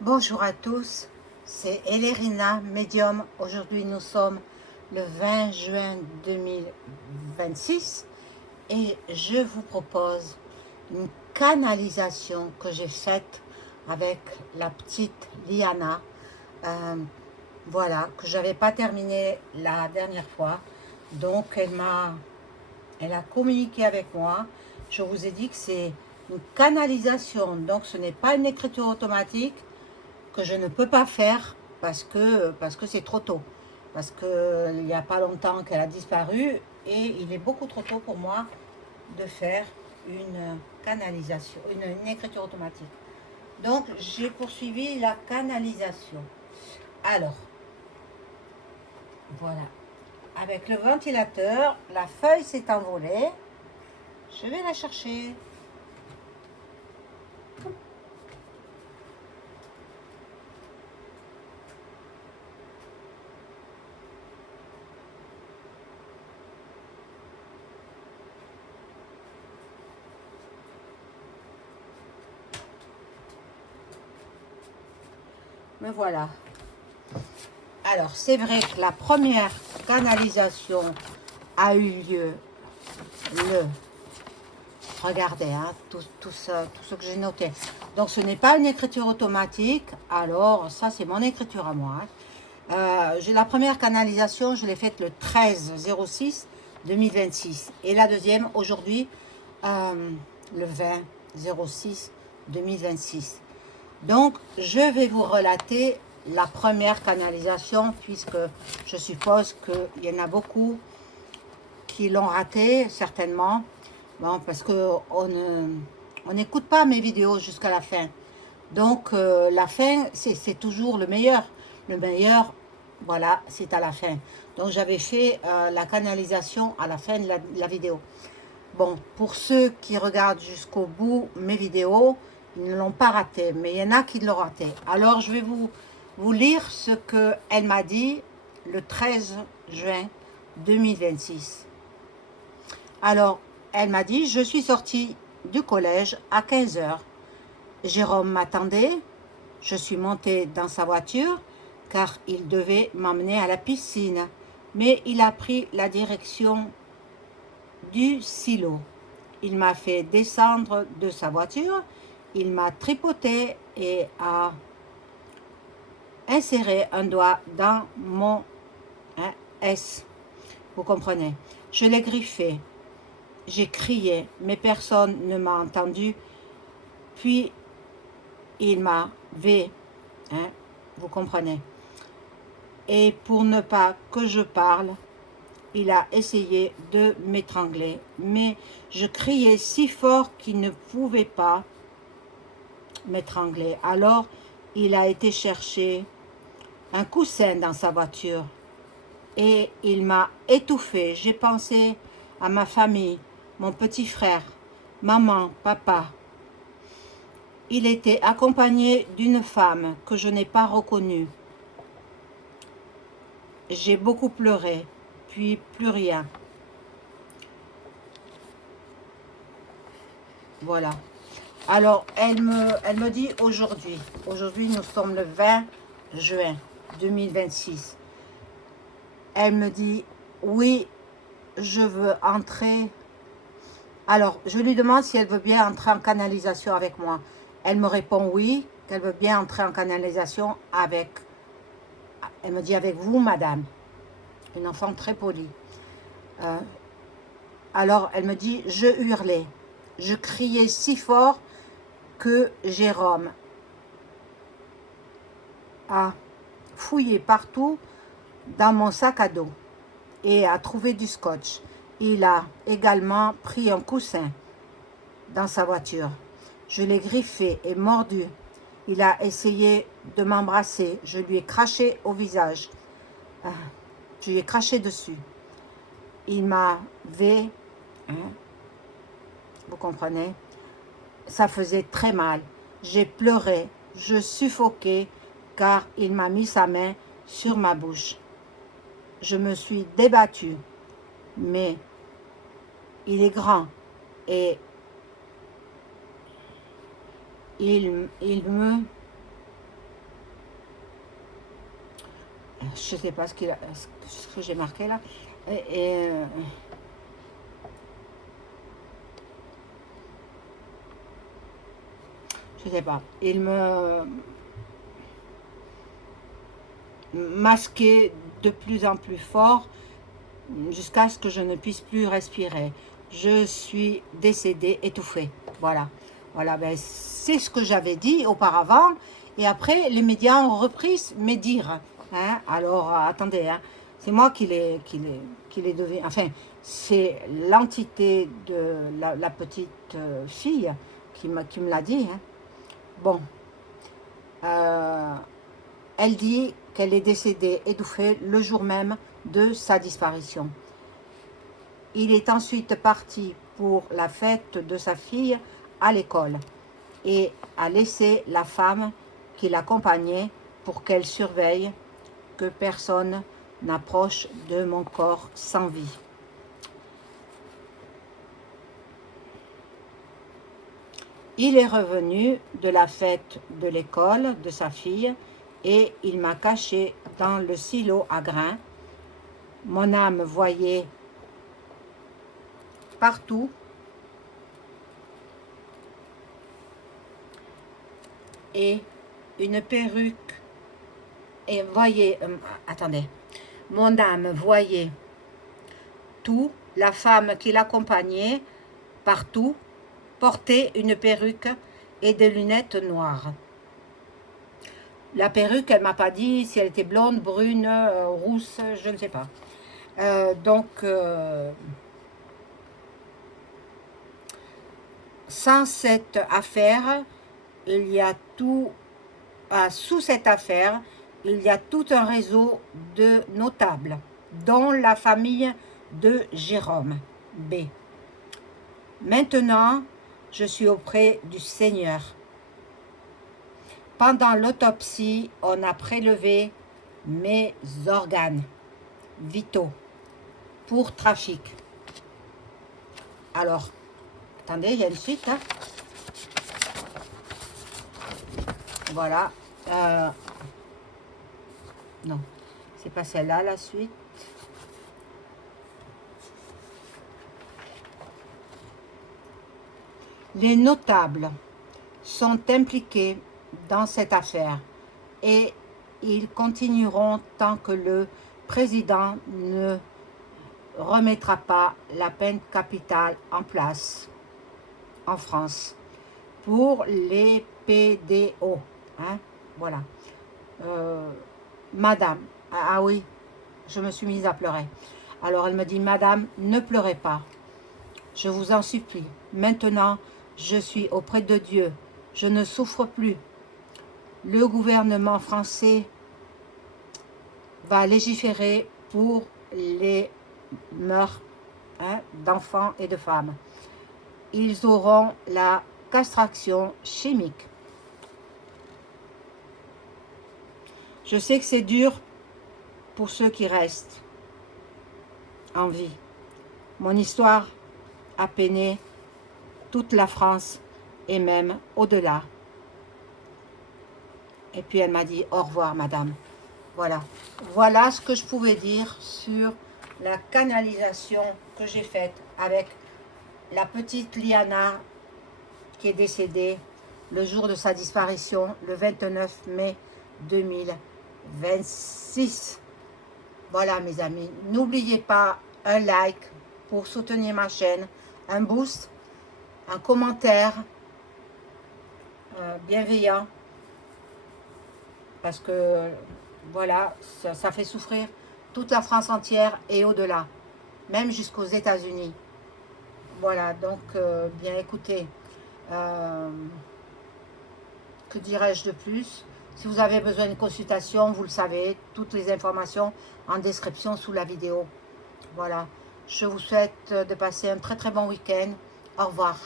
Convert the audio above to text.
Bonjour à tous, c'est Elérina, médium. Aujourd'hui nous sommes le 20 juin 2026 et je vous propose une canalisation que j'ai faite avec la petite Liana. Euh, voilà, que j'avais pas terminé la dernière fois. Donc elle a communiqué avec moi. Je vous ai dit que c'est une canalisation, donc ce n'est pas une écriture automatique que je ne peux pas faire parce que c'est trop tôt. Parce qu'il n'y a pas longtemps qu'elle a disparu et il est beaucoup trop tôt pour moi de faire une canalisation, une écriture automatique. Donc j'ai poursuivi la canalisation. Alors, voilà. Avec le ventilateur, la feuille s'est envolée. Je vais la chercher. Me voilà. Alors, c'est vrai que la première canalisation a eu lieu le... Regardez, hein, tout ce que j'ai noté. Donc, ce n'est pas une écriture automatique. Alors, ça, c'est mon écriture à moi. J'ai la première canalisation, je l'ai faite le 13/06/2026. Et la deuxième, aujourd'hui, le 20/06/2026. Donc, je vais vous relater la première canalisation, puisque je suppose qu'il y en a beaucoup qui l'ont raté, certainement. Bon, parce qu'on n'écoute pas mes vidéos jusqu'à la fin. Donc, la fin, c'est toujours le meilleur. Le meilleur, voilà, c'est à la fin. Donc, j'avais fait la canalisation à la fin de la vidéo. Bon, pour ceux qui regardent jusqu'au bout mes vidéos, ils ne l'ont pas raté, mais il y en a qui l'ont raté. Alors, je vais vous lire ce qu'elle m'a dit le 13 juin 2026. Alors, elle m'a dit, je suis sortie du collège à 15 heures. Jérôme m'attendait. Je suis montée dans sa voiture car il devait m'emmener à la piscine. Mais il a pris la direction du silo. Il m'a fait descendre de sa voiture. Il m'a tripoté et a inséré un doigt dans mon S. Vous comprenez? Je l'ai griffé. J'ai crié, mais personne ne m'a entendu. Puis, il m'avait, vous comprenez. Et pour ne pas que je parle, il a essayé de m'étrangler. Mais je criais si fort qu'il ne pouvait pas m'étrangler. Alors, il a été chercher un coussin dans sa voiture et il m'a étouffé. J'ai pensé à ma famille, mon petit frère, maman, papa. Il était accompagné d'une femme que je n'ai pas reconnue. J'ai beaucoup pleuré, puis plus rien. Voilà. Alors, elle me dit aujourd'hui. Aujourd'hui, nous sommes le 20 juin 2026. Elle me dit, oui, je veux entrer. Alors, je lui demande si elle veut bien entrer en canalisation avec moi. Elle me répond oui, qu'elle veut bien entrer en canalisation avec... Elle me dit avec vous, madame. Une enfant très polie. Alors, elle me dit, je hurlais. Je criais si fort que Jérôme a fouillé partout dans mon sac à dos et a trouvé du scotch. Il a également pris un coussin dans sa voiture. Je l'ai griffé et mordu. Il a essayé de m'embrasser. Je lui ai craché au visage. Je lui ai craché dessus. Il m'avait, vous comprenez, ça faisait très mal. J'ai pleuré, je suffoquais car il m'a mis sa main sur ma bouche. Je me suis débattue, mais il est grand et il me je ne sais pas ce que j'ai marqué là. Je ne sais pas. Il me masquait de plus en plus fort jusqu'à ce que je ne puisse plus respirer. Je suis décédée, étouffée. Voilà. Voilà, ben, c'est ce que j'avais dit auparavant. Et après, les médias ont repris mes dires. Hein? Alors, attendez, hein. C'est moi qui l'ai deviné. Enfin, c'est l'entité de la petite fille qui me l'a dit. Hein. Bon. Elle dit qu'elle est décédée étouffée le jour même de sa disparition. Il est ensuite parti pour la fête de sa fille à l'école et a laissé la femme qui l'accompagnait pour qu'elle surveille que personne n'approche de mon corps sans vie. Il est revenu de la fête de l'école de sa fille et il m'a caché dans le silo à grains. Mon âme voyait partout et une perruque et voyait attendez, mon âme voyait tout, la femme qui l'accompagnait partout portait une perruque et des lunettes noires. La perruque, elle m'a pas dit si elle était blonde, brune, rousse, je ne sais pas. Sans cette affaire, il y a tout, sous cette affaire, il y a tout un réseau de notables, dont la famille de Jérôme B. Maintenant, je suis auprès du Seigneur. Pendant l'autopsie, on a prélevé mes organes vitaux pour trafic. Alors, attendez, il y a une suite. Hein. Voilà. Non, c'est pas celle-là, la suite. Les notables sont impliqués dans cette affaire et ils continueront tant que le président ne remettra pas la peine capitale en place en France pour les PDO. Hein? Voilà. Madame, ah oui, je me suis mise à pleurer. Alors elle me dit, Madame, ne pleurez pas. Je vous en supplie. Maintenant, je suis auprès de Dieu. Je ne souffre plus. Le gouvernement français va légiférer pour les meurtres d'enfants et de femmes. Ils auront la castration chimique. Je sais que c'est dur pour ceux qui restent en vie. Mon histoire a peiné toute la France et même au-delà. Et puis elle m'a dit au revoir madame. Voilà. Voilà ce que je pouvais dire sur la canalisation que j'ai faite avec la petite Liana qui est décédée le jour de sa disparition, le 29 mai 2026. Voilà mes amis. N'oubliez pas un like pour soutenir ma chaîne, un boost, un commentaire bienveillant. Parce que, voilà, ça fait souffrir toute la France entière et au-delà, même jusqu'aux États-Unis. Voilà, donc, bien écoutez, que dirais-je de plus? Si vous avez besoin d'une consultation, vous le savez, toutes les informations en description sous la vidéo. Voilà, je vous souhaite de passer un très très bon week-end. Au revoir.